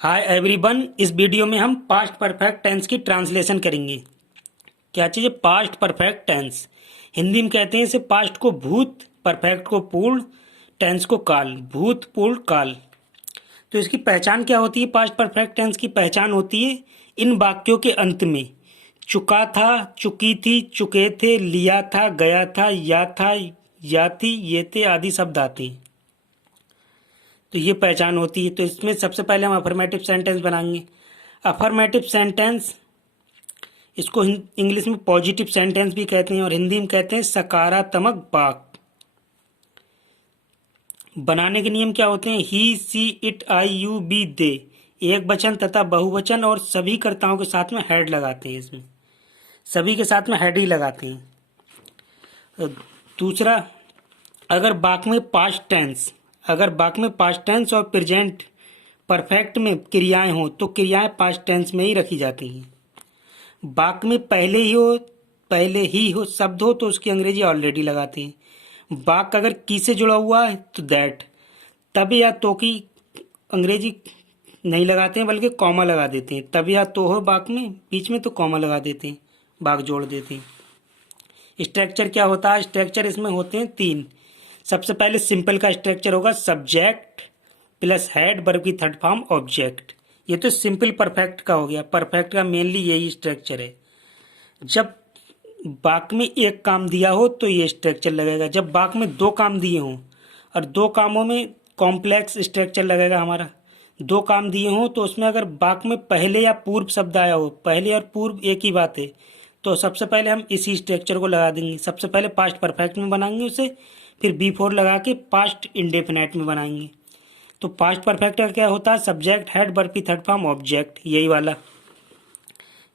Hi everyone, इस video में हम पास्ट परफेक्ट टेंस की ट्रांसलेशन करेंगे। क्या चीज़ है पास्ट परफेक्ट टेंस? हिंदी में कहते हैं इसे पास्ट को भूत, परफेक्ट को पूर्ण, टेंस को काल। भूत, पूर्ण, काल। तो इसकी पहचान क्या होती है? पास्ट परफेक्ट टेंस की पहचान होती है इन वाक्यों के अंत में चुका था, चुकी थी, चुके थे, लिया था, गया था, या थी, ये थे आदि शब्द आते हैं। तो ये पहचान होती है। तो इसमें सबसे पहले हम अफर्मेटिव सेंटेंस बनाएंगे। अफर्मेटिव सेंटेंस, इसको इंग्लिश में पॉजिटिव सेंटेंस भी कहते हैं और हिंदी में कहते हैं सकारात्मक वाक्य। बनाने के नियम क्या होते हैं? ही, सी, इट, आई, यू, बी, दे, एक वचन तथा बहुवचन और सभी कर्ताओं के साथ में हेड लगाते हैं। इसमें सभी के साथ में हेड ही लगाते हैं। दूसरा, अगर वाक्य में पास्ट टेंस और प्रेजेंट परफेक्ट में क्रियाएं हो तो क्रियाएं पास्ट टेंस में ही रखी जाती हैं। वाक्य में पहले ही हो शब्द हो तो उसकी अंग्रेजी ऑलरेडी लगाते हैं। वाक्य अगर की से जुड़ा हुआ है तो दैट, तब या तो की अंग्रेजी नहीं लगाते हैं बल्कि कॉमा लगा देते हैं। तब या तो हो वाक्य में बीच में तो कॉमा लगा देते हैं, वाक्य जोड़ देते हैं। स्ट्रक्चर क्या होता है? स्ट्रक्चर इसमें होते हैं तीन। सबसे पहले सिंपल का स्ट्रक्चर होगा सब्जेक्ट प्लस हेड वर्ब की थर्ड फॉर्म ऑब्जेक्ट। ये तो सिंपल परफेक्ट का हो गया। परफेक्ट का मेनली यही स्ट्रक्चर है। जब वाक्य में एक काम दिया हो तो ये स्ट्रक्चर लगेगा। जब वाक्य में दो काम दिए हों और दो कामों में कॉम्प्लेक्स स्ट्रक्चर लगेगा हमारा। दो काम दिए हों तो उसमें अगर वाक्य में पहले या पूर्व शब्द आया हो, पहले और पूर्व एक ही बात है, तो सबसे पहले हम इसी स्ट्रक्चर को लगा देंगे। सबसे पहले पास्ट परफेक्ट में बनाएंगे उसे, फिर बी4 लगा के पास्ट इंडेफिनाइट में बनाएंगे। तो पास्ट परफेक्ट का क्या होता है? सब्जेक्ट हेड वर्ब की थर्ड फॉर्म ऑब्जेक्ट, यही वाला,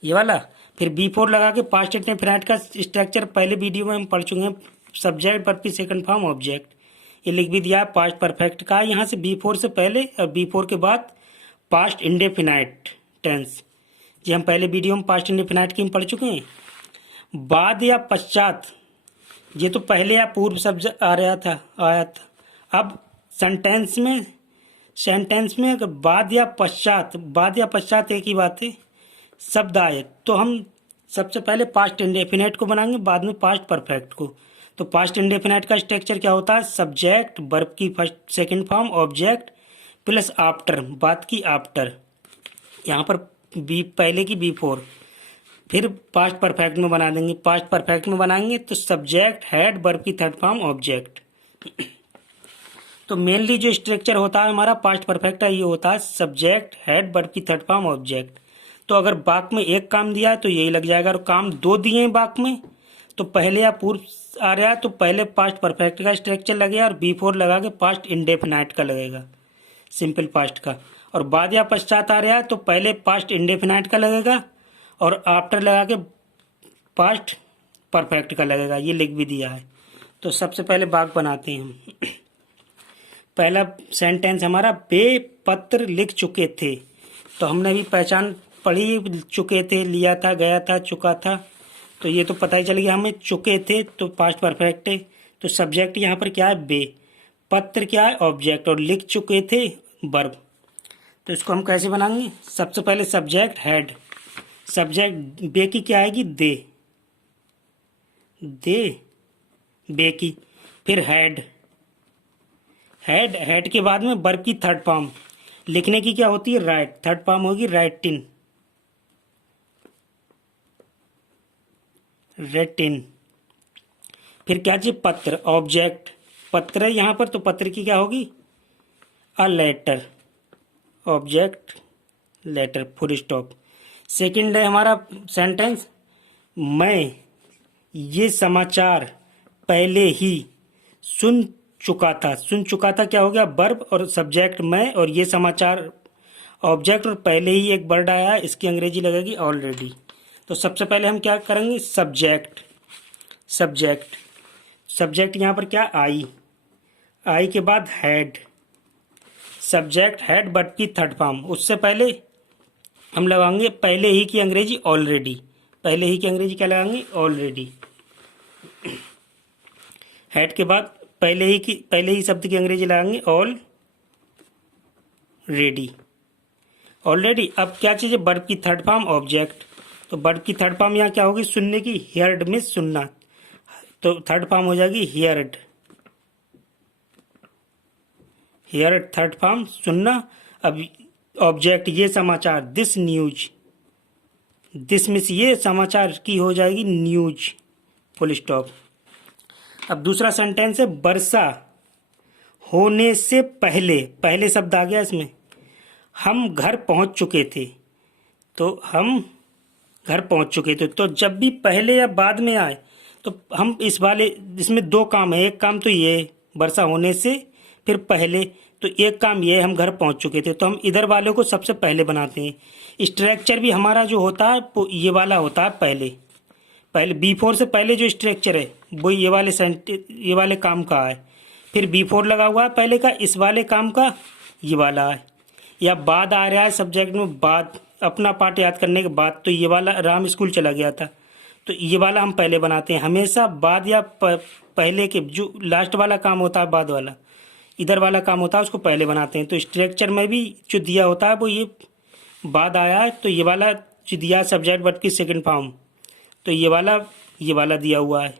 ये वाला। फिर बी4 लगा के पास्ट इंडेफिनाइट का स्ट्रक्चर पहले वीडियो में हम पढ़ चुके हैं। सब्जेक्ट वर्ब की सेकंड फॉर्म ऑब्जेक्ट, ये लिख भी दिया। पास्ट परफेक्ट का यहाँ से बी4 से पहले और बी4 के बाद पास्ट इंडेफिनाइट टेंस। ये हम पहले वीडियो में पास्ट इंडेफिनाइट की हम पढ़ चुके हैं। बाद या पश्चात, ये तो पहले या पूर्व शब्द आया था। अब सेंटेंस में अगर बाद या पश्चात एक ही बात है, शब्द आए तो हम सबसे पहले पास्ट इंडेफिनाइट को बनाएंगे, बाद में पास्ट परफेक्ट को। तो पास्ट इंडेफिनाइट का स्ट्रक्चर क्या होता है? सब्जेक्ट वर्ब की first second form object plus after, बात की आफ्टर, यहाँ पर पहले की बी4, फिर पास्ट परफेक्ट में बना देंगे। पास्ट परफेक्ट में बनाएंगे तो सब्जेक्ट हेड वर्ब की थर्ड फॉर्म ऑब्जेक्ट। तो मेनली जो स्ट्रक्चर होता है हमारा पास्ट परफेक्ट का, ये होता है सब्जेक्ट हेड वर्ब की थर्ड फॉर्म ऑब्जेक्ट। तो अगर वाक्य में एक काम दिया है तो यही लग जाएगा, और काम दो दिए हैं वाक्य में तो पहले या पूर्व आ रहा है तो पहले पास्ट परफेक्ट का स्ट्रक्चर लगेगा और बी4 लगा के पास्ट इंडेफिनाइट का लगेगा, सिंपल पास्ट का। और बाद या पश्चात आ रहा है तो पहले पास्ट इंडेफिनाइट का लगेगा और आफ्टर लगा के पास्ट परफेक्ट का लगेगा। ये लिख भी दिया है। तो सबसे पहले वाक्य बनाते हैं हम। पहला सेंटेंस हमारा, वे पत्र लिख चुके थे। तो हमने भी पहचान पढ़ी, चुके थे, लिया था, गया था, चुका था। तो ये तो पता ही चल गया हमें। चुके थे तो पास्ट परफेक्ट है। तो सब्जेक्ट यहाँ पर क्या है? वे। पत्र क्या है? ऑब्जेक्ट। और लिख चुके थे वर्ब। तो इसको हम कैसे बनाएंगे? सबसे पहले सब्जेक्ट हेड, सब्जेक्ट बे की क्या आएगी? दे, बे की। फिर हेड के बाद में वर्ब की थर्ड फॉर्म। लिखने की क्या होती है? राइट, थर्ड फॉर्म होगी राइटिंग, फिर क्या चाहिए? पत्र, ऑब्जेक्ट। पत्र है यहाँ पर तो पत्र की क्या होगी? A letter, object letter, full stop. Second है हमारा सेंटेंस, मैं ये समाचार पहले ही सुन चुका था क्या हो गया? वर्ब और सब्जेक्ट मैं, और ये समाचार ऑब्जेक्ट, और पहले ही एक वर्ड आया है, इसकी अंग्रेजी लगेगी ऑलरेडी। तो सबसे पहले हम क्या करेंगे? सब्जेक्ट यहाँ पर क्या? आई के बाद हेड, सब्जेक्ट हेड वर्ब की थर्ड फॉर्म। उससे पहले हम लगाएंगे पहले ही की अंग्रेजी ऑलरेडी। पहले ही की अंग्रेजी क्या लगाएंगे? ऑलरेडी। हेड के बाद पहले ही शब्द की अंग्रेजी लगाएंगे ऑल रेडी। ऑलरेडी। अब क्या चीज़ है, वर्ब की थर्ड फॉर्म ऑब्जेक्ट। तो वर्ब की थर्ड फॉर्म यहाँ क्या होगी, सुनने की, हियर्ड में सुनना, तो थर्ड फॉर्म हो जाएगी हियर्ड। हियर्ड थर्ड फॉर्म सुनना। अब ऑब्जेक्ट ये समाचार, दिस न्यूज, दिस मीन्स ये समाचार की हो जाएगी न्यूज, फुल स्टॉप। अब दूसरा सेंटेंस है वर्षा होने से पहले, पहले शब्द आ गया इसमें, हम घर पहुंच चुके थे। तो हम घर पहुंच चुके थे, तो जब भी पहले या बाद में आए तो हम इस वाले, इसमें दो काम है, एक काम तो ये वर्षा होने से, फिर पहले, तो एक काम ये हम घर पहुंच चुके थे, तो हम इधर वाले को सबसे पहले बनाते हैं। स्ट्रक्चर भी हमारा जो होता है वो ये वाला होता है पहले, पहले B4 से पहले जो स्ट्रक्चर है वो ये वाले काम का है, फिर B4 लगा हुआ है पहले का, इस वाले काम का ये वाला है, या बाद आ रहा है सब्जेक्ट में, बाद अपना पार्ट याद करने के बाद, तो ये वाला राम स्कूल चला गया था, तो ये वाला हम पहले बनाते हैं हमेशा। बाद या पहले के जो लास्ट वाला काम होता है, बाद वाला इधर वाला काम होता है, उसको पहले बनाते हैं। तो स्ट्रक्चर में भी जो दिया होता है वो ये बाद आया है, तो ये वाला जो दिया सब्जेक्ट वर्ब की सेकंड फॉर्म, तो ये वाला दिया हुआ है,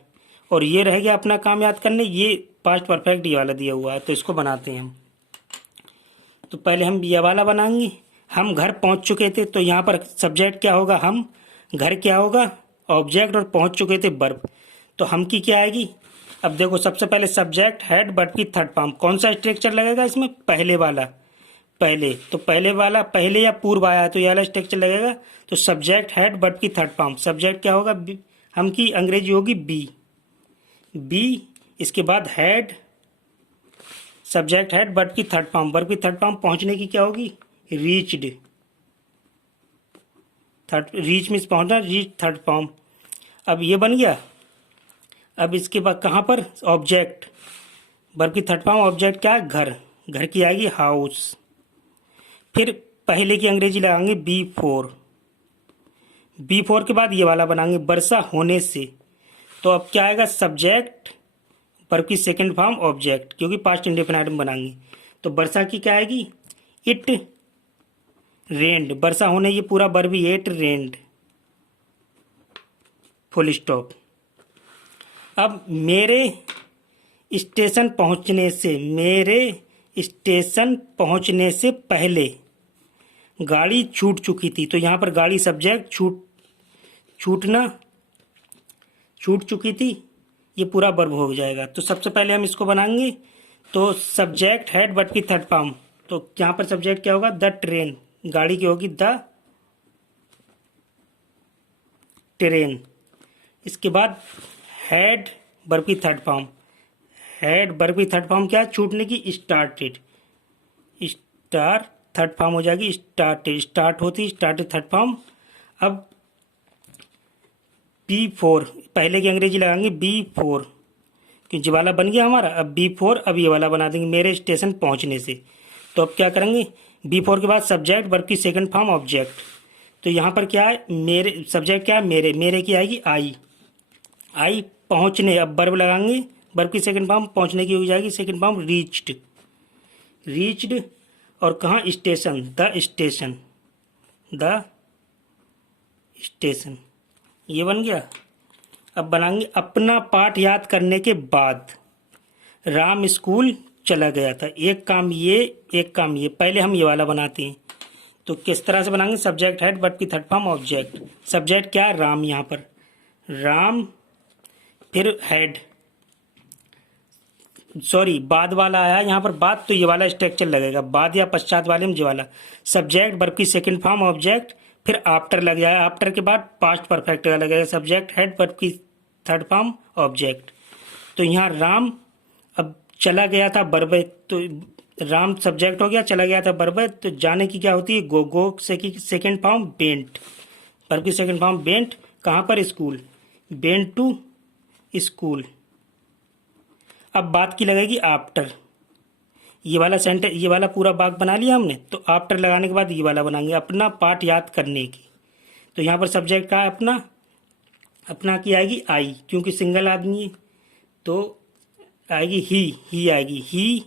और ये रह गया अपना काम याद करने, ये पास्ट परफेक्ट ये वाला दिया हुआ है, तो इसको बनाते हैं हम। तो पहले हम ये वाला बनाएंगे, हम घर पहुंच चुके थे, तो यहाँ पर सब्जेक्ट क्या होगा, हम, घर क्या होगा ऑब्जेक्ट, और पहुंच चुके थे वर्ब, तो हम की क्या आएगी। अब देखो सबसे पहले सब्जेक्ट हेड वर्ब की थर्ड फॉर्म, कौन सा स्ट्रक्चर लगेगा इसमें, पहले वाला, पहले, तो पहले वाला पहले या पूर्व आया तो ये वाला स्ट्रक्चर लगेगा, तो सब्जेक्ट हेड वर्ब की थर्ड फॉर्म, सब्जेक्ट क्या होगा, हम की अंग्रेजी होगी बी, इसके बाद हेड, सब्जेक्ट हेड वर्ब की थर्ड फॉर्म, वर्ब की थर्ड फॉर्म पहुंचने की क्या होगी, रीच्ड, थर्ड, रीच मीन्स पहुंचना, रीच थर्ड फॉर्म। अब ये बन गया। अब इसके बाद कहाँ पर ऑब्जेक्ट, वर्ब की थर्ड फॉर्म ऑब्जेक्ट क्या है, घर, घर की आएगी हाउस, फिर पहले की अंग्रेजी लगाएंगे B4 के बाद ये वाला बनाएंगे वर्षा होने से, तो अब क्या आएगा सब्जेक्ट वर्ब की सेकंड फॉर्म ऑब्जेक्ट, क्योंकि पास्ट इंडेफिनिट में बनाएंगे, तो वर्षा की क्या आएगी, इट रेन्ड, वर्षा होने ये पूरा वर्ब ही है, इट रेन्ड, फुल स्टॉप। अब मेरे स्टेशन पहुंचने से पहले गाड़ी छूट चुकी थी, तो यहाँ पर गाड़ी सब्जेक्ट, छूट चुकी थी, ये पूरा वर्ब हो जाएगा। तो सबसे पहले हम इसको बनाएंगे, तो सब्जेक्ट हेड वर्ब की थर्ड फॉर्म, तो यहाँ पर सब्जेक्ट क्या होगा, द ट्रेन, गाड़ी की होगी द ट्रेन, इसके बाद हेड वर्ब की थर्ड फॉर्म, हेड वर्ब की थर्ड फॉर्म क्या है, छूटने की, स्टार्टेड, स्टार थर्ड फॉर्म हो जाएगी स्टार्टेड, स्टार्ट होती, स्टार्टेड थर्ड फॉर्म। अब B4 पहले की अंग्रेजी लगाएंगे B4, क्योंकि वाला बन गया हमारा, अब B4, अब ये वाला बना देंगे मेरे स्टेशन पहुंचने से। तो अब क्या करेंगे, B4 के बाद सब्जेक्ट वर्ब की सेकंड फॉर्म ऑब्जेक्ट, तो यहाँ पर क्या है, मेरे, सब्जेक्ट क्या है, मेरे की आएगी आई पहुंचने, अब वर्ब लगाएंगे, वर्ब की सेकंड फॉर्म पहुंचने की हो जाएगी सेकंड फॉर्म रीच्ड, और कहाँ स्टेशन, द स्टेशन, ये बन गया। अब बनाएंगे अपना पाठ याद करने के बाद राम स्कूल चला गया था, एक काम ये, पहले हम ये वाला बनाते हैं, तो किस तरह से बनाएंगे, सब्जेक्ट हेड वर्ब की थर्ड फॉर्म ऑब्जेक्ट, सब्जेक्ट क्या है, राम, यहाँ पर राम, फिर हेड, सॉरी बाद वाला आया यहाँ पर बाद, तो ये वाला स्ट्रक्चर लगेगा, बाद या पश्चात वाले में ये वाला, सब्जेक्ट वर्ब की सेकंड फॉर्म ऑब्जेक्ट, फिर आफ्टर लग जाएगा, आफ्टर के बाद पास्ट परफेक्ट का लगेगा, सब्जेक्ट हेड वर्ब की थर्ड फॉर्म ऑब्जेक्ट। तो यहाँ राम अब चला गया था वर्ब, तो राम सब्जेक्ट हो गया, चला गया था वर्ब, तो जाने की क्या होती है, गो से की सेकंड फॉर्म बेंट, वर्ब की सेकंड फॉर्म बेंट, कहाँ पर, स्कूल, बेंट टू स्कूल। अब बात की लगेगी आफ्टर, ये वाला सेंटेंस, ये वाला पूरा वाक्य बना लिया हमने, तो आफ्टर लगाने के बाद ये वाला बनाएंगे अपना पाठ याद करने की, तो यहाँ पर सब्जेक्ट का है अपना की आएगी आई, क्योंकि सिंगल आदमी है, तो आएगी ही आएगी, ही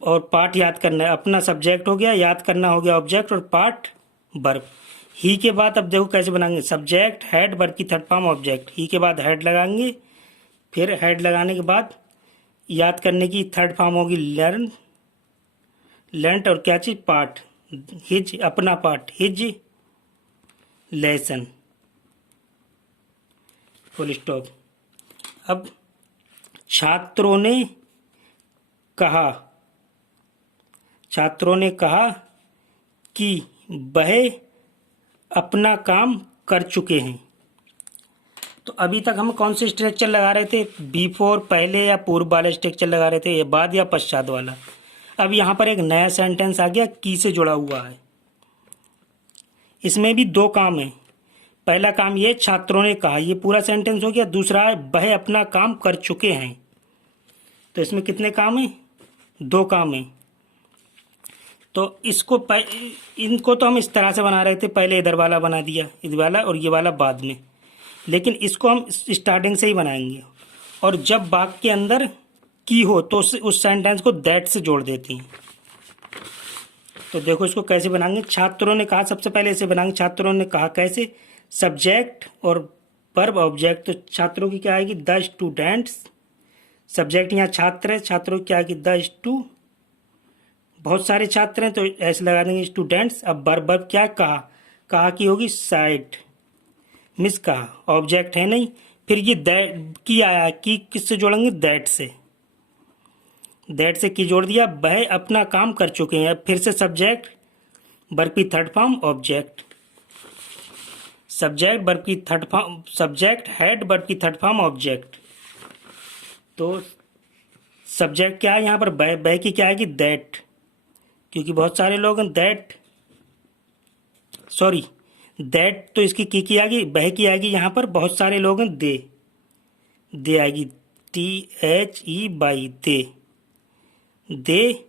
और पार्ट याद करना है। अपना सब्जेक्ट हो गया, याद करना हो गया ऑब्जेक्ट, और पार्ट वर्ब। ही के बाद अब देखो कैसे बनाएंगे, सब्जेक्ट हेड वर्ब की थर्ड फॉर्म ऑब्जेक्ट, ही के बाद हेड लगाएंगे, फिर हेड लगाने के बाद याद करने की थर्ड फॉर्म होगी लर्न, लेंट, और क्या चीज पार्ट, हिज अपना part, his lesson, full stop. अब छात्रों ने कहा, छात्रों ने कहा कि वह अपना काम कर चुके हैं। तो अभी तक हम कौन से स्ट्रक्चर लगा रहे थे, बिफोर पहले या पूर्व वाला स्ट्रक्चर लगा रहे थे, या बाद या पश्चात वाला। अब यहाँ पर एक नया सेंटेंस आ गया, की से जुड़ा हुआ है। इसमें भी दो काम है। पहला काम ये छात्रों ने कहा, ये पूरा सेंटेंस हो गया। दूसरा है वह अपना काम कर चुके हैं। तो इसमें कितने काम है, दो काम है। तो इसको इनको तो हम इस तरह से बना रहे थे, पहले इधर वाला बना दिया, इधर वाला, और ये वाला बाद में। लेकिन इसको हम स्टार्टिंग से ही बनाएंगे, और जब वाक्य के अंदर की हो तो उस सेंटेंस को दैट से जोड़ देते हैं। तो देखो इसको कैसे बनाएंगे। छात्रों ने कहा, सबसे पहले इसे बनाएंगे। छात्रों ने कहा कैसे, सब्जेक्ट और वर्ब ऑब्जेक्ट। तो छात्रों की क्या आएगी, द स्टूडेंट्स। सब्जेक्ट यहाँ छात्र है, छात्रों की क्या आएगी, द स्टू। बहुत सारे छात्र हैं तो ऐसे लगा देंगे स्टूडेंट्स। अब वर्ब क्या, कहा, कहा की होगी साइड, मिस कहा, ऑब्जेक्ट है नहीं। फिर ये दैट की आया, की किससे जोड़ेंगे, दैट से। दैट से की जोड़ दिया, वह अपना काम कर चुके हैं। फिर से सब्जेक्ट वर्ब की third form object, subject verb की third form, subject had verb की थर्ड फॉर्म ऑब्जेक्ट। तो सब्जेक्ट क्या है यहाँ पर, वह की क्या आएगी, दैट, क्योंकि बहुत सारे लोग हैं। दैट, सॉरी, दैट तो इसकी की आएगी, वह की आएगी यहाँ पर। बहुत सारे लोग हैं, दे आएगी, THE दे, दे।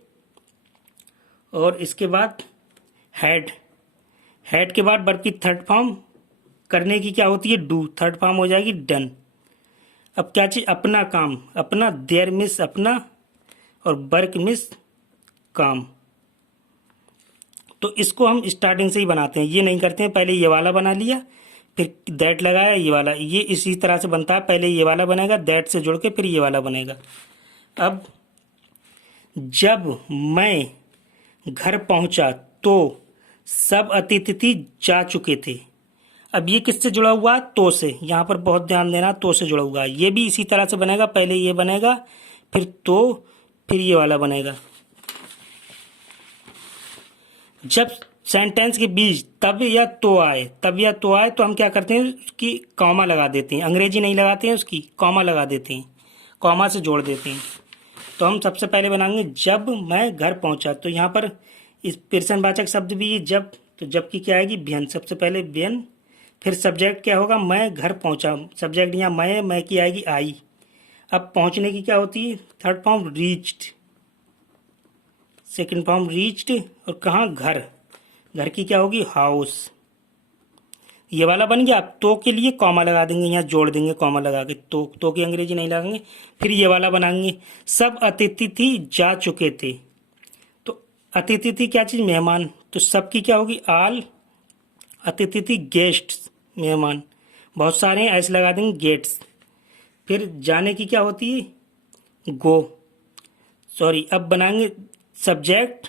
और इसके बाद हेड, हेड के बाद वर्ब की थर्ड फॉर्म करने की क्या होती है, डू, थर्ड फॉर्म हो जाएगी डन। अब क्या चीज, अपना काम, अपना, देयर मिस अपना, और वर्क मिस काम। तो इसको हम स्टार्टिंग से ही बनाते हैं, ये नहीं करते हैं। पहले ये वाला बना लिया, फिर दैट लगाया, ये वाला, ये इसी तरह से बनता है। पहले ये वाला बनेगा, दैट से जुड़ के फिर ये वाला बनेगा। अब जब मैं घर पहुंचा तो सब अतिथि जा चुके थे। अब ये किससे जुड़ा हुआ है, तो से। यहाँ पर बहुत ध्यान देना, तो से जुड़ा हुआ है। ये भी इसी तरह से बनेगा, पहले ये बनेगा, फिर तो, फिर ये वाला बनेगा। जब सेंटेंस के बीच तब या तो आए, तब या तो आए, तो हम क्या करते हैं, उसकी कॉमा लगा देते हैं। अंग्रेजी नहीं लगाते हैं, उसकी कॉमा लगा देते हैं, कॉमा से जोड़ देते हैं। तो हम सबसे पहले बनाएंगे जब मैं घर पहुंचा। तो यहाँ पर इस प्रश्नवाचक शब्द भी जब, तो जब की क्या आएगी, व्यन। सबसे पहले व्यन, फिर सब्जेक्ट क्या होगा, मैं घर पहुंचा। सब्जेक्ट यहाँ मैं की आएगी आई। अब पहुंचने की क्या होती है, third form reached, second form reached, और कहाँ, घर, घर की क्या होगी, हाउस। ये वाला बन गया। अब तो के लिए कॉमा लगा देंगे, यहाँ जोड़ देंगे कॉमा लगा के, तो की अंग्रेजी नहीं लगाएंगे। फिर ये वाला बनाएंगे, सब अतिथि जा चुके थे। तो अतिथि क्या चीज, मेहमान। तो सबकी क्या होगी, आल अतिथि, गेस्ट्स, मेहमान। बहुत सारे हैं, ऐसे लगा देंगे, गेट्स। फिर जाने की क्या होती है, गो, सॉरी। अब बनाएंगे सब्जेक्ट,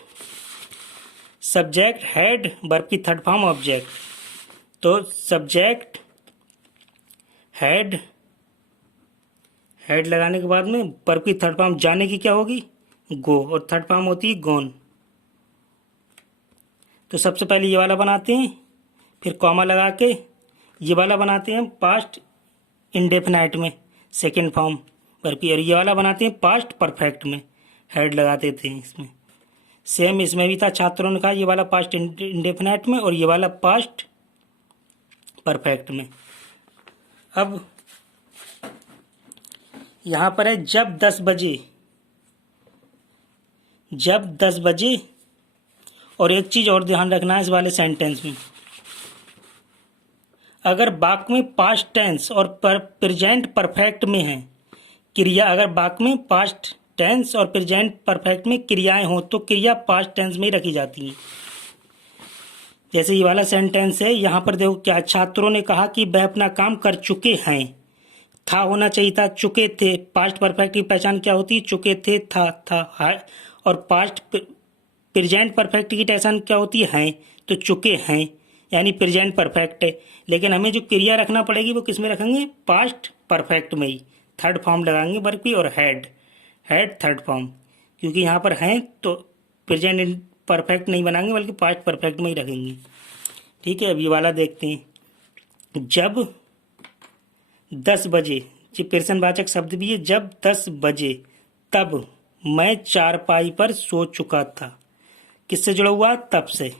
सब्जेक्ट हेड वर्ब की थर्ड फॉर्म ऑब्जेक्ट। तो सब्जेक्ट हेड, हेड लगाने के बाद में वर्ब की थर्ड फॉर्म, जाने की क्या होगी, गो, और थर्ड फॉर्म होती है गोन। तो सबसे पहले ये वाला बनाते हैं, फिर कॉमा लगा के ये वाला बनाते हैं पास्ट इंडेफिनाइट में, सेकंड फॉर्म वर्ब की। और ये वाला बनाते हैं पास्ट परफेक्ट में, हेड लगा देते हैं इसमें। सेम इसमें भी था, छात्रों ने कहा, ये वाला पास्ट इंडेफिनाइट में, और ये वाला पास्ट परफेक्ट में। अब यहां पर है जब 10 बजे, जब 10 बजे। और एक चीज और ध्यान रखना है इस वाले सेंटेंस में, अगर वाक्य में पास्ट टेंस और प्रेजेंट परफेक्ट में है क्रिया, अगर वाक्य में पास्ट टेंस और प्रेजेंट परफेक्ट में क्रियाएं हों तो क्रिया पास्ट टेंस में ही रखी जाती हैं। जैसे ये वाला सेंटेंस है, यहाँ पर देखो क्या, छात्रों ने कहा कि वह अपना काम कर चुके हैं। था होना चाहिए था, चुके थे। पास्ट परफेक्ट की पहचान क्या होती है? चुके थे, था है। और पास्ट प्रेजेंट परफेक्ट की पहचान क्या होती है? तो चुके हैं, यानी प्रेजेंट परफेक्ट है। लेकिन हमें जो क्रिया रखना पड़ेगी वो किस में रखेंगे? पास्ट परफेक्ट में ही। थर्ड फॉर्म लगाएंगे वर्ब की, और हैड थर्ड फॉर्म, क्योंकि यहाँ पर हैं तो प्रेजेंट परफेक्ट नहीं बनाएंगे बल्कि पास्ट परफेक्ट में ही रखेंगे। ठीक है, अब ये वाला देखते हैं। जब 10 बजे, ये प्रश्नवाचक शब्द भी है। जब 10 बजे, तब मैं चारपाई पर सो चुका था। किससे जुड़ा हुआ? तब से।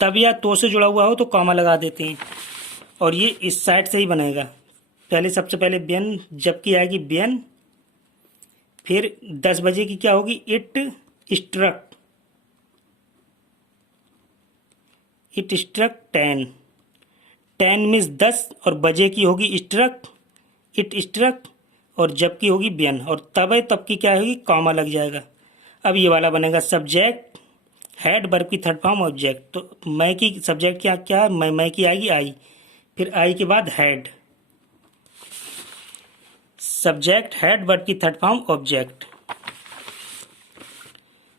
तब या तो से जुड़ा हुआ हो तो कॉमा लगा देते हैं, और ये इस साइड से ही बनेगा। पहले सबसे पहले व्यन, जब की आएगी व्यन, फिर 10 बजे की क्या होगी? It struck 10। 10 मीन्स 10, और बजे की होगी स्ट्रक, इट स्ट्रक, और जब की होगी व्यन, और तब है, तब की क्या होगी? कॉमा लग जाएगा। अब ये वाला बनेगा सब्जेक्ट हैड, वर्ब की थर्ड फॉर्म ऑब्जेक्ट। तो मैं की सब्जेक्ट क्या क्या? मैं की आएगी आई, फिर आई के बाद हैड। सब्जेक्ट हैड, वर्ब की third form object.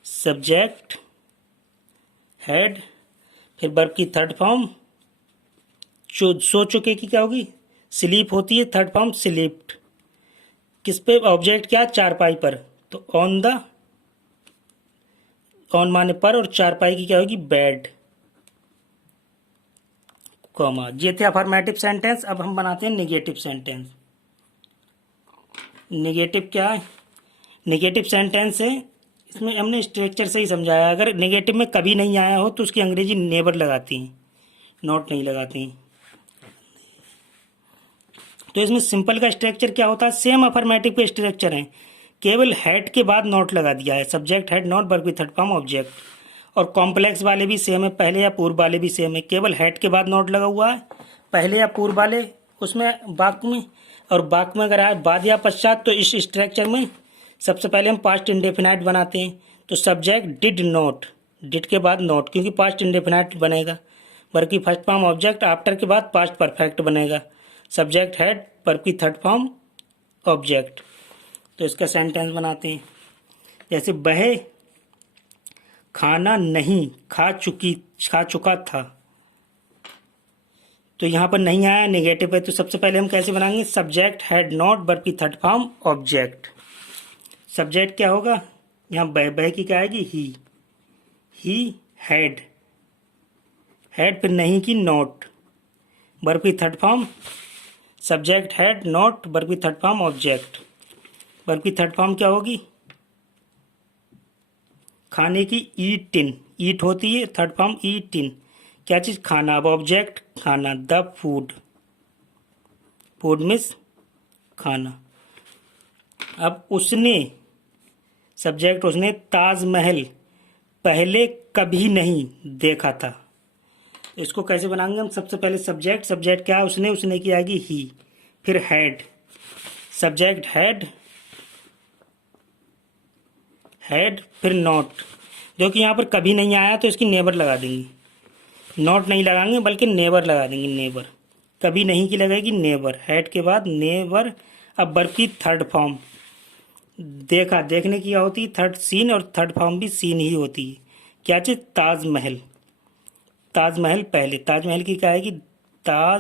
Subject had, फिर वर्ब की थर्ड फॉर्म। सो चुके की क्या होगी? स्लीप होती है, थर्ड फॉर्म स्लीप्ड। किस पे? ऑब्जेक्ट क्या? चारपाई पर, तो ऑन द, ऑन माने पर, और चारपाई की क्या होगी? Bed, comma. ये थे अफर्मेटिव सेंटेंस। अब हम बनाते हैं नेगेटिव सेंटेंस। नेगेटिव क्या है? नेगेटिव सेंटेंस है, इसमें हमने स्ट्रक्चर से ही समझाया। अगर नेगेटिव में कभी नहीं आया हो तो उसकी अंग्रेजी नेवर लगाती हैं, नॉट नहीं लगाती हैं। तो इसमें सिंपल का स्ट्रक्चर क्या होता है? सेम अफर्मेटिव के स्ट्रक्चर है, केवल हैड के बाद नॉट लगा दिया है। सब्जेक्ट हैड नॉट, वर्ब की थर्ड फॉर्म ऑब्जेक्ट। और कॉम्प्लेक्स वाले भी सेम है, पहले या पूर्व वाले भी सेम है, केवल हैड के बाद नॉट लगा हुआ है। पहले या पूर्व वाले उसमें वाक्य में, और वाक्य में अगर आए बाद या पश्चात, तो इस स्ट्रक्चर में सबसे पहले हम पास्ट इंडेफिनाइट बनाते हैं। तो सब्जेक्ट डिड नॉट, डिड के बाद नॉट, क्योंकि पास्ट इंडेफिनाइट बनेगा। वर्ब की फर्स्ट फॉर्म ऑब्जेक्ट, आफ्टर के बाद पास्ट परफेक्ट बनेगा। सब्जेक्ट हैड, वर्ब की थर्ड फॉर्म ऑब्जेक्ट। तो इसका सेंटेंस बनाते हैं। जैसे वह खाना नहीं खा चुका था, तो यहाँ पर नहीं आया, नेगेटिव है। तो सबसे पहले हम कैसे बनाएंगे? सब्जेक्ट हैड नॉट, वर्ब की थर्ड फॉर्म ऑब्जेक्ट। सब्जेक्ट क्या होगा? यहाँ वह की क्या आएगी? ही हैड, फिर नहीं की नॉट, वर्ब की third form. Subject had not, verb की थर्ड फॉर्म ऑब्जेक्ट। वर्ब की थर्ड फॉर्म क्या होगी? खाने की ईटिन, ईट होती है, थर्ड फॉर्म ईटिन। क्या चीज? खाना। अब ऑब्जेक्ट खाना, द फूड, फूड मीन्स खाना। अब उसने, सब्जेक्ट उसने ताजमहल पहले कभी नहीं देखा था। इसको कैसे बनाएंगे हम? सबसे पहले सब्जेक्ट क्या है? उसने की आएगी ही, फिर हैड, सब्जेक्ट हैड, फिर नॉट। जो कि यहाँ पर कभी नहीं आया तो इसकी नेवर लगा देंगे, नॉट नहीं लगाएंगे बल्कि नेवर लगा देंगे। नेवर, कभी नहीं की लगेगी नेवर, हैड के बाद नेवर। अब वर्ब की थर्ड फॉर्म, देखा, देखने की क्या होती है? थर्ड सीन, और थर्ड फॉर्म भी सीन ही होती है। क्या चीज? ताजमहल, पहले, ताजमहल की क्या आएगी? ताजमहल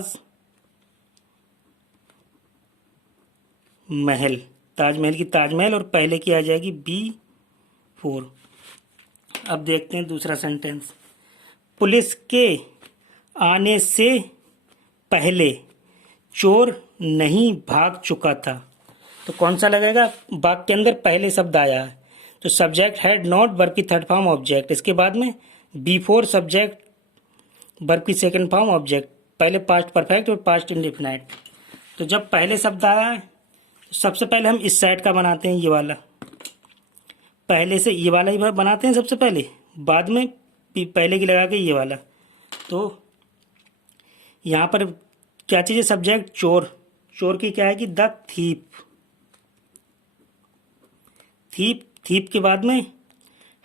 की ताजमहल, और पहले की आ जाएगी B4। अब देखते हैं दूसरा सेंटेंस। पुलिस के आने से पहले चोर नहीं भाग चुका था। तो कौन सा लगेगा? वाक्य के अंदर पहले शब्द आया है, तो सब्जेक्ट हैड नॉट, वर्ब की थर्ड फॉर्म ऑब्जेक्ट। इसके बाद में B4 सब्जेक्ट, वर्ब की सेकंड फॉर्म ऑब्जेक्ट। पहले पास्ट परफेक्ट और पास्ट इंडेफिनाइट। तो जब पहले शब्द आया है तो सबसे पहले हम इस साइड का बनाते हैं, ये वाला। पहले से ये वाला ही बनाते हैं सबसे पहले, बाद में पहले की लगा के ये वाला। तो यहाँ पर क्या चीज़ है? सब्जेक्ट चोर, चोर की क्या है कि द थीप, थीप, थीप के बाद में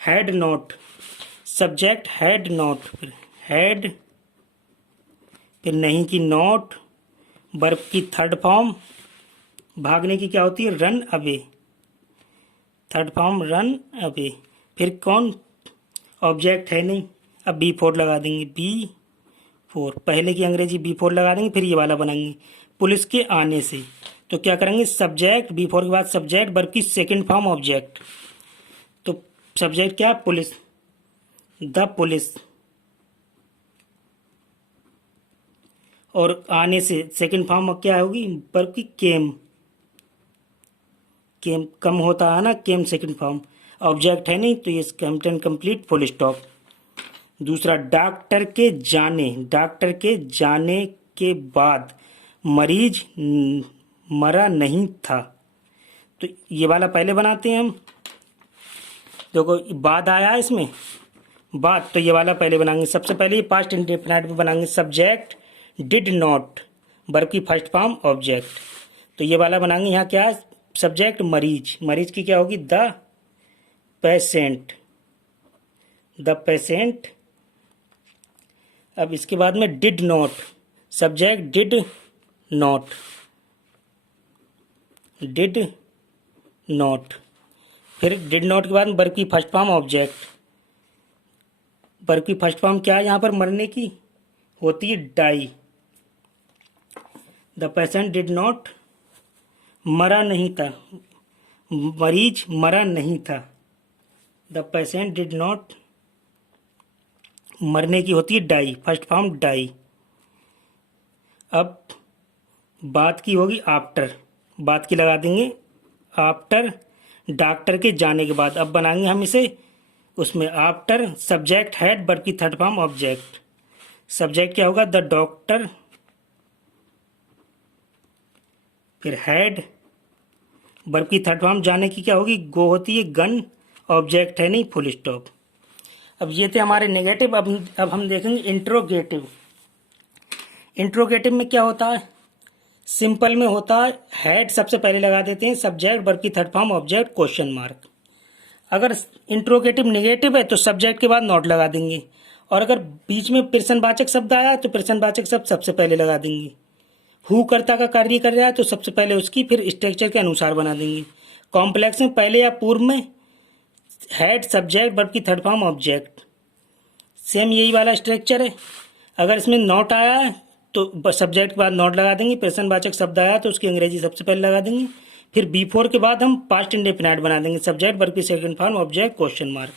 had not, subject had not, फिर हैड, फिर नहीं की नॉट, वर्ब की थर्ड फॉर्म, भागने की क्या होती है run away, third form run away, फिर कौन ऑब्जेक्ट है नहीं, अब बी फोर लगा देंगे, बी फोर, पहले की अंग्रेजी बी फोर लगा देंगे, फिर ये वाला बनाएंगे पुलिस के आने से, तो क्या करेंगे सब्जेक्ट, बी फोर के बाद सब्जेक्ट, वर्ब की सेकंड फॉर्म ऑब्जेक्ट, तो सब्जेक्ट क्या पुलिस, द पुलिस, और आने से सेकंड फॉर्म क्या होगी वर्ब की केम, केम कम होता है ना, केम सेकंड फॉर्म, ऑब्जेक्ट है नहीं तो ये सेंटेंस कंप्लीट फुल स्टॉप। दूसरा डॉक्टर के जाने, डॉक्टर के जाने के बाद मरीज मरा नहीं था, तो ये वाला पहले बनाते हैं हम, देखो बाद आया है इसमें बाद, तो ये वाला पहले बनाएंगे, सबसे पहले ये पास्ट इंडेफिनिट में बनाएंगे, सब्जेक्ट डिड नॉट, वर्ब की फर्स्ट फॉर्म ऑब्जेक्ट, तो ये वाला बनाएंगे, यहाँ क्या है सब्जेक्ट मरीज, मरीज की क्या होगी द पेशेंट, द पेशेंट, अब इसके बाद में did not, subject did not, did not, फिर डिड नॉट के बाद वर्ब की फर्स्ट फॉर्म ऑब्जेक्ट, वर्ब की फर्स्ट फॉर्म क्या है यहाँ पर मरने की होती है die, the patient did not, मरा नहीं था, मरीज मरा नहीं था, द पेशेंट डिड नॉट, मरने की होती है डाई, फर्स्ट फॉर्म डाई, अब बात की होगी आफ्टर, बात की लगा देंगे आफ्टर, डॉक्टर के जाने के बाद, अब बनाएंगे हम इसे उसमें आफ्टर, सब्जेक्ट हैड, वर्ब की थर्ड फॉर्म ऑब्जेक्ट, सब्जेक्ट क्या होगा द डॉक्टर, फिर हैड, वर्ब की थर्ड फॉर्म जाने की क्या होगी गो होती है, गन, ऑब्जेक्ट है नहीं फुल स्टॉप। अब ये थे हमारे नेगेटिव, अब हम देखेंगे इंट्रोगेटिव। इंट्रोगेटिव में क्या होता है, सिंपल में होता है हैड सबसे पहले लगा देते हैं, सब्जेक्ट वर्ब की third form object question mark, अगर इंट्रोगेटिव नेगेटिव है तो सब्जेक्ट के बाद नॉट लगा देंगे, और अगर बीच में प्रश्नवाचक शब्द आया तो प्रश्नवाचक शब्द सबसे पहले लगा देंगे, हु कर्ता का कार्य कर रहा है तो सबसे पहले उसकी, फिर स्ट्रक्चर के अनुसार बना देंगे। कॉम्प्लेक्स में पहले या पूर्व में हेड सब्जेक्ट वर्ब की थर्ड फॉर्म ऑब्जेक्ट, सेम यही वाला स्ट्रक्चर है। अगर इसमें नॉट आया है तो सब्जेक्ट के बाद नॉट लगा देंगे, प्रश्नवाचक शब्द आया तो उसकी अंग्रेजी सबसे पहले लगा देंगे, फिर बी फोर के बाद हम पास्ट इंडेफिनाइट बना देंगे, सब्जेक्ट वर्ब की second form object question mark.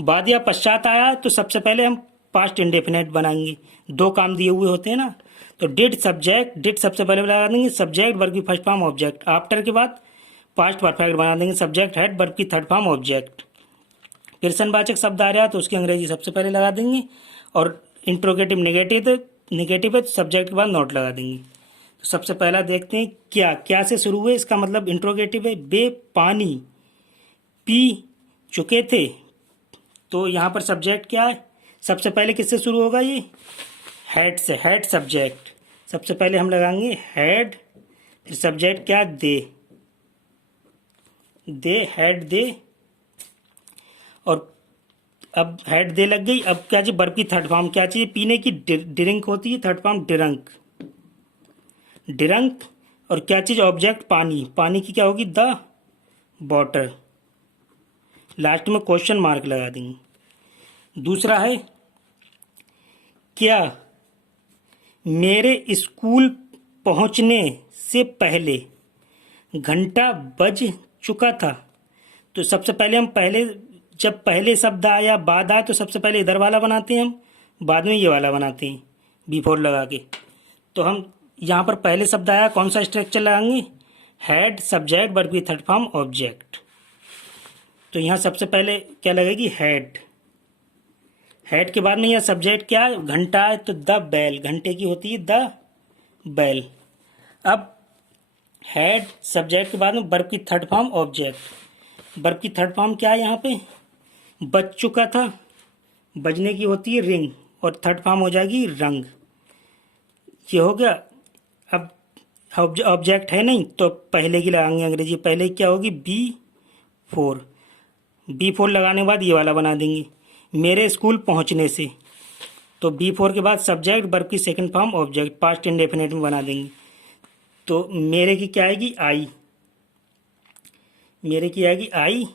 बाद या पश्चात आया तो सबसे पहले हम पास्ट इंडेफिनाइट बनाएंगे, दो काम दिए हुए होते हैं ना, तो डिड सब्जेक्ट, डिड सबसे पहले लगा देंगे, सब्जेक्ट वर्ब की फर्स्ट फॉर्म ऑब्जेक्ट, आफ्टर के बाद पास्ट परफेक्ट बना देंगे, सब्जेक्ट हेड वर्ब की थर्ड फॉर्म ऑब्जेक्ट, प्रश्नवाचक शब्द आ रहा है तो उसकी अंग्रेजी सबसे पहले लगा देंगे, और इंट्रोगेटिव नेगेटिव है तो सब्जेक्ट के बाद नॉट लगा देंगे। तो सबसे पहला देखते हैं क्या, क्या से शुरू हुए, इसका मतलब इंट्रोगेटिव है, बे पानी पी चुके थे, तो यहाँ पर सब्जेक्ट क्या है, सबसे पहले किससे शुरू होगा ये हेड से, हेड सब्जेक्ट, सबसे पहले हम लगाएंगे हेड, फिर सब्जेक्ट क्या दे, हेड दे, और अब हेड दे लग गई, अब क्या चीज वर्ब की थर्ड फॉर्म क्या चाहिए, पीने की ड्रिंक होती है, थर्ड फॉर्म ड्रंक, ड्रंक, और क्या चीज ऑब्जेक्ट पानी, पानी की क्या होगी द वाटर, लास्ट में क्वेश्चन मार्क लगा देंगे। दूसरा है क्या मेरे स्कूल पहुंचने से पहले घंटा बज चुका था, तो सबसे पहले हम जब पहले शब्द आया बाद आया तो सबसे पहले इधर वाला बनाते हैं हम, बाद में ये वाला बनाते हैं बिफोर लगा के। तो हम यहाँ पर पहले शब्द आया कौन सा स्ट्रक्चर लगाएंगे, हेड सब्जेक्ट वर्ब की थर्ड फॉर्म ऑब्जेक्ट, तो यहाँ सबसे पहले क्या लगेगी हेड, हेड के बाद में यह सब्जेक्ट क्या है घंटा है तो द बेल, घंटे की होती है द बेल। अब हेड सब्जेक्ट के बाद में वर्ब की थर्ड फॉर्म ऑब्जेक्ट, वर्ब की थर्ड फॉर्म क्या है यहाँ पे बज चुका था, बजने की होती है रिंग, और थर्ड फॉर्म हो जाएगी रंग, ये हो गया। अब ऑब्जेक्ट है नहीं तो पहले की लगाएंगे अंग्रेजी, पहले क्या होगी बी 4। B4 लगाने के बाद ये वाला बना देंगे, मेरे स्कूल पहुंचने से। तो B4 के बाद सब्जेक्ट वर्ब की second form object past indefinite में बना देंगे। तो मेरे की क्या आएगी आई, मेरे की आएगी आई,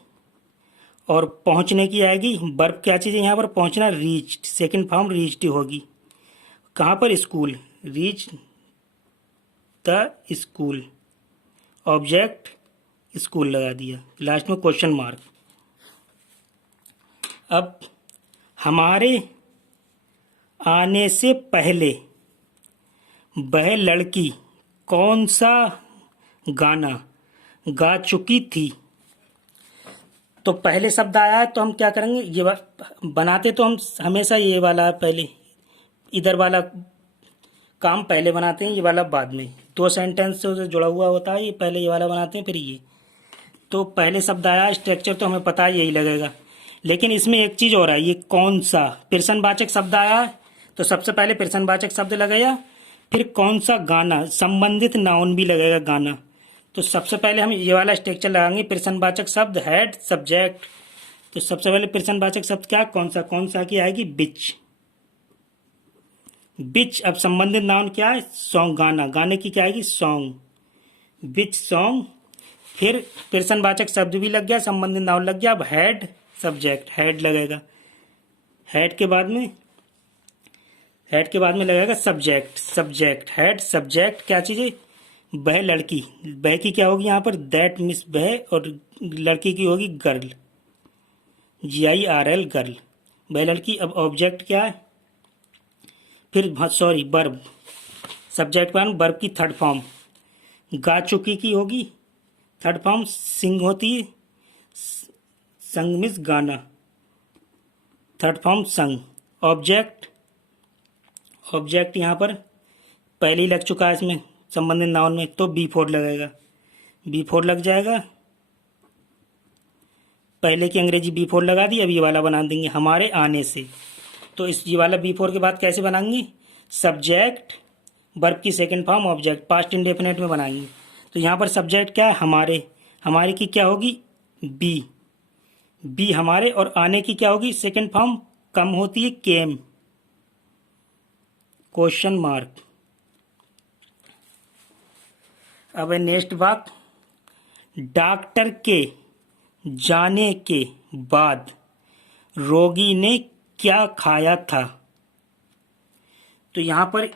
और पहुंचने की आएगी वर्ब क्या चीज़ है यहाँ पर पहुंचना, रीच्ड, सेकंड फॉर्म रीच्ड होगी। कहाँ पर, school, reach the school, object school लगा दिया, लास्ट में क्वेश्चन मार्क। अब हमारे आने से पहले वह लड़की कौन सा गाना गा चुकी थी। तो पहले शब्द आया है तो हम क्या करेंगे, ये बनाते तो हम हमेशा ये वाला पहले, इधर वाला काम पहले बनाते हैं, ये वाला बाद में। 2 सेंटेंस से जुड़ा हुआ होता है, ये पहले ये वाला बनाते हैं फिर ये। तो पहले शब्द आया, स्ट्रक्चर तो हमें पता है यही लगेगा, लेकिन इसमें एक चीज़ और है, ये कौन सा प्रश्नवाचक शब्द आया है तो सबसे पहले प्रश्नवाचक शब्द लगेगा, फिर कौन सा गाना, संबंधित नाउन भी लगेगा गाना। तो सबसे पहले हम ये वाला स्ट्रक्चर लगाएंगे, प्रश्नवाचक शब्द हेड सब्जेक्ट। तो सबसे पहले प्रश्नवाचक शब्द क्या, कौन सा की आएगी, बिच, बिच। अब संबंधित नाउन क्या है, सॉन्ग, गाना, गाने की क्या आएगी, सॉन्ग, बिच सॉन्ग। फिर प्रश्नवाचक शब्द भी लग गया, संबंधित नाउन लग गया। अब हेड सब्जेक्ट, हेड लगेगा, हेड के बाद में लगेगा सब्जेक्ट, सब्जेक्ट हेड सब्जेक्ट क्या चीज़ है, वह लड़की, वह की क्या होगी यहाँ पर, दैट मिस वह, और लड़की की होगी गर्ल, GIRL गर्ल, वह लड़की। अब ऑब्जेक्ट क्या है, फिर वर्ब, सब्जेक्ट वन, वर्ब की थर्ड फॉर्म, गा चुकी की होगी थर्ड फॉर्म, सिंग होती है, संग मिस गाना, थर्ड फॉर्म संग। ऑब्जेक्ट यहाँ पर पहले ही लग चुका है इसमें संबंधित नाउन में, तो B4 लगेगा, B4 लग जाएगा, पहले की अंग्रेजी B4 लगा दी। अब ये वाला बना देंगे, हमारे आने से। तो इस ये वाला B4 के बाद कैसे बनाएंगे, सब्जेक्ट वर्ब की second form object past indefinite में बनाएंगे। तो यहाँ पर सब्जेक्ट क्या है, हमारे की क्या होगी, बी हमारे, और आने की क्या होगी, सेकंड फॉर्म कम होती है, केम, क्वेश्चन मार्क। अब नेक्स्ट बात, डॉक्टर के जाने के बाद रोगी ने क्या खाया था। तो यहाँ पर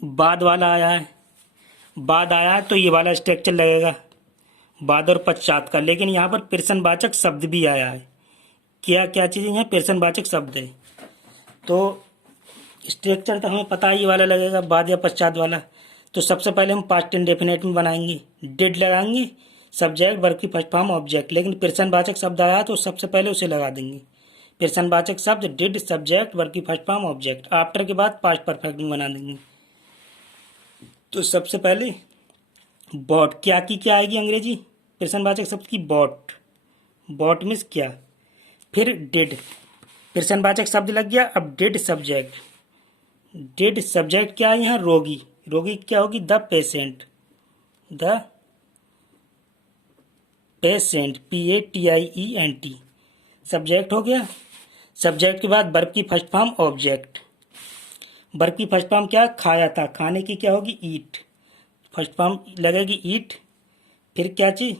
बाद वाला आया है, बाद आया है तो ये वाला स्ट्रक्चर लगेगा, बाद और पश्चात का। लेकिन यहाँ पर प्रश्नवाचक शब्द भी आया है, क्या क्या चीज़ें यहाँ प्रश्नवाचक शब्द है। तो स्ट्रक्चर तो हमें पता ही ये वाला लगेगा, बाद या पश्चात वाला। तो सबसे पहले हम पास्ट इंडेफिनिट में बनाएंगे, डिड लगाएंगे, सब्जेक्ट वर्ब की फर्स्ट फॉर्म ऑब्जेक्ट। लेकिन प्रश्नवाचक शब्द आया तो सबसे पहले उसे लगा देंगे, प्रश्नवाचक शब्द डिड सब्जेक्ट वर्ब की फर्स्ट फॉर्म ऑब्जेक्ट। आफ्टर के बाद पास्ट परफेक्ट में बना देंगे। तो सबसे पहले बॉट, क्या की क्या आएगी अंग्रेजी प्रश्नवाचक शब्द की, बॉट मीन्स क्या। फिर डिड प्रश्नवाचक शब्द लग गया। अब डिड सब्जेक्ट क्या है यहाँ, रोगी क्या होगी, द पेशेंट, PATIENT सब्जेक्ट हो गया। सब्जेक्ट के बाद वर्ब की फर्स्ट फॉर्म ऑब्जेक्ट, वर्ब की फर्स्ट फॉर्म क्या, खाया था, खाने की क्या होगी, ईट, फर्स्ट फॉर्म लगेगी ईट। फिर क्या चीज़,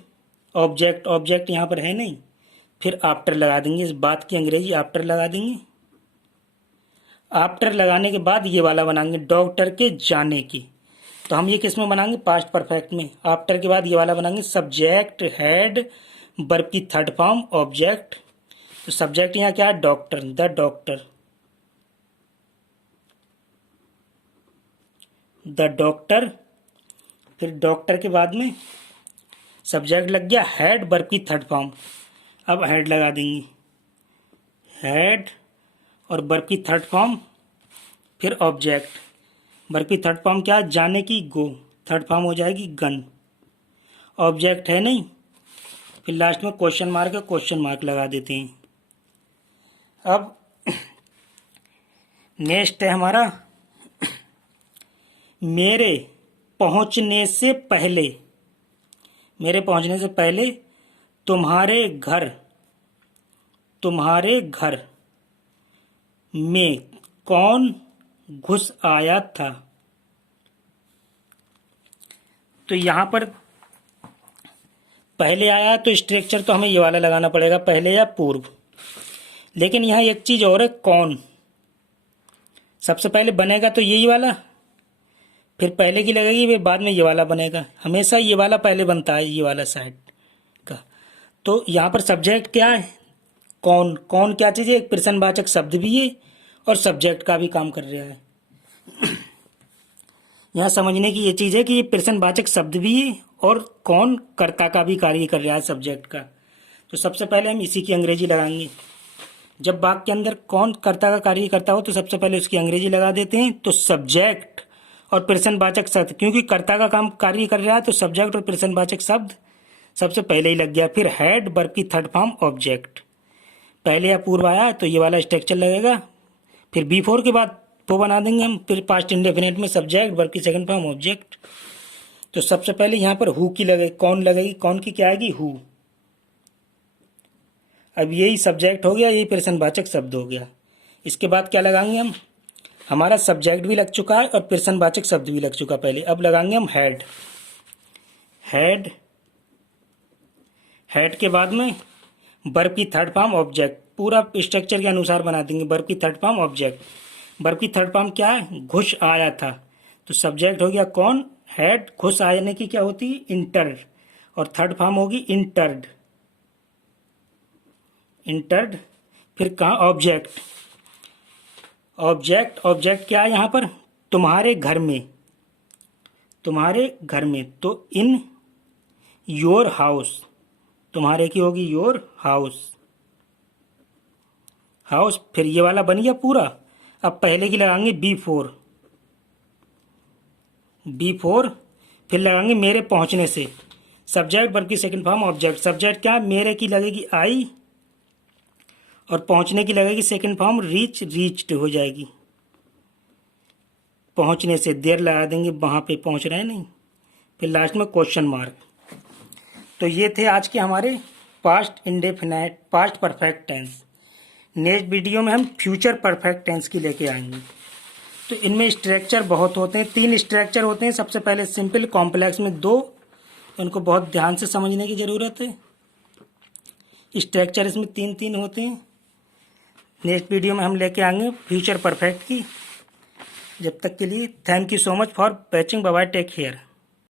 ऑब्जेक्ट यहाँ पर है नहीं, फिर आफ्टर लगा देंगे, इस बात की अंग्रेजी आफ्टर लगा देंगे। आफ्टर लगाने के बाद ये वाला बनाएंगे, डॉक्टर के जाने की। तो हम ये किस में बनाएंगे, पास्ट परफेक्ट में। आफ्टर के बाद ये वाला बनाएंगे, सब्जेक्ट हेड वर्ब की थर्ड फॉर्म ऑब्जेक्ट। तो सब्जेक्ट यहाँ क्या है, डॉक्टर, द डॉक्टर। फिर डॉक्टर के बाद में सब्जेक्ट लग गया, हेड वर्ब की थर्ड फॉर्म। अब हेड लगा देंगे, हेड और वर्ब की थर्ड फॉर्म, फिर ऑब्जेक्ट, वर्ब की थर्ड फॉर्म क्या है, जाने की, गो, थर्ड फॉर्म हो जाएगी गन, ऑब्जेक्ट है नहीं। फिर लास्ट में क्वेश्चन मार्क लगा देते हैं। अब नेक्स्ट है हमारा, मेरे पहुंचने से पहले तुम्हारे घर में कौन घुस आया था। तो यहां पर पहले आया तो स्ट्रक्चर तो हमें ये वाला लगाना पड़ेगा, पहले या पूर्व। लेकिन यहां एक चीज और है, कौन सबसे पहले बनेगा तो यही वाला, फिर पहले की लगेगी, फिर बाद में ये वाला बनेगा। हमेशा ये वाला पहले बनता है, ये वाला साइड का। तो यहाँ पर सब्जेक्ट क्या है, कौन। कौन क्या चीज़ है, एक प्रश्नवाचक शब्द भी है और सब्जेक्ट का भी काम कर रहा है। यहाँ समझने की ये चीज़ है कि ये प्रश्नवाचक शब्द भी है और कौन कर्ता का भी कार्य कर रहा है, सब्जेक्ट का। तो सबसे पहले हम इसी की अंग्रेजी लगाएंगे। जब वाक्य के अंदर कौन कर्ता का कार्य करता हो तो सबसे पहले उसकी अंग्रेजी लगा देते हैं। तो सब्जेक्ट और प्रश्नवाचक शब्द, क्योंकि कर्ता का काम कार्य कर रहा है तो सब्जेक्ट और प्रश्नवाचक शब्द सबसे पहले ही लग गया। फिर हेड, वर्ब की थर्ड फॉर्म ऑब्जेक्ट, पहले या पूर्व आया तो ये वाला स्ट्रक्चर लगेगा। फिर बिफोर के बाद वो बना देंगे हम, फिर पास्ट इंडेफिनिट में सब्जेक्ट, वर्ब की सेकंड फॉर्म ऑब्जेक्ट। तो सबसे पहले यहाँ पर हु की लगेगी, कौन लगेगी, कौन की क्या आएगी, हु। अब यही सब्जेक्ट हो गया, यही प्रश्नवाचक शब्द हो गया। इसके बाद क्या लगाएंगे हम, हमारा सब्जेक्ट भी लग चुका है और प्रश्नवाचक शब्द भी लग चुका पहले। अब लगाएंगे हम हेड। हेड, हेड के बाद में वर्ब की थर्ड फॉर्म ऑब्जेक्ट, पूरा स्ट्रक्चर के अनुसार बना देंगे। वर्ब की थर्ड फॉर्म ऑब्जेक्ट, वर्ब की थर्ड फॉर्म क्या है, घुस आया था। तो सब्जेक्ट हो गया कौन, हेड। घुस आने की क्या होती है, इंटर्ड, और थर्ड फॉर्म होगी इंटर्ड, इंटर्ड। फिर कहाँ, ऑब्जेक्ट। ऑब्जेक्ट, ऑब्जेक्ट क्या है यहाँ पर, तुम्हारे घर में, तुम्हारे घर में। तो इन योर हाउस, तुम्हारे की होगी योर हाउस, हाउस। फिर ये वाला बन गया पूरा। अब पहले की लगाएंगे बिफोर, बिफोर। फिर लगाएंगे मेरे पहुंचने से, सब्जेक्ट, वर्ब की सेकंड फॉर्म ऑब्जेक्ट। सब्जेक्ट क्या, मेरे की लगेगी आई, और पहुंचने की लगेगी सेकंड फॉर्म रीच, रीच्ड हो जाएगी। पहुंचने से देर लगा देंगे, वहां पे पहुंच रहे हैं नहीं। फिर लास्ट में क्वेश्चन मार्क। तो ये थे आज के हमारे past indefinite, past perfect tense. Next video में हम फ्यूचर परफेक्ट टेंस की लेके आएंगे। तो इनमें स्ट्रक्चर बहुत होते हैं, 3 स्ट्रक्चर होते हैं। सबसे पहले सिंपल, कॉम्प्लेक्स में 2। इनको बहुत ध्यान से समझने की ज़रूरत है। स्ट्रक्चर इसमें 3 होते हैं। नेक्स्ट वीडियो में हम लेके आएंगे फ्यूचर परफेक्ट की। जब तक के लिए thank you so much for watching. Bye bye, take care.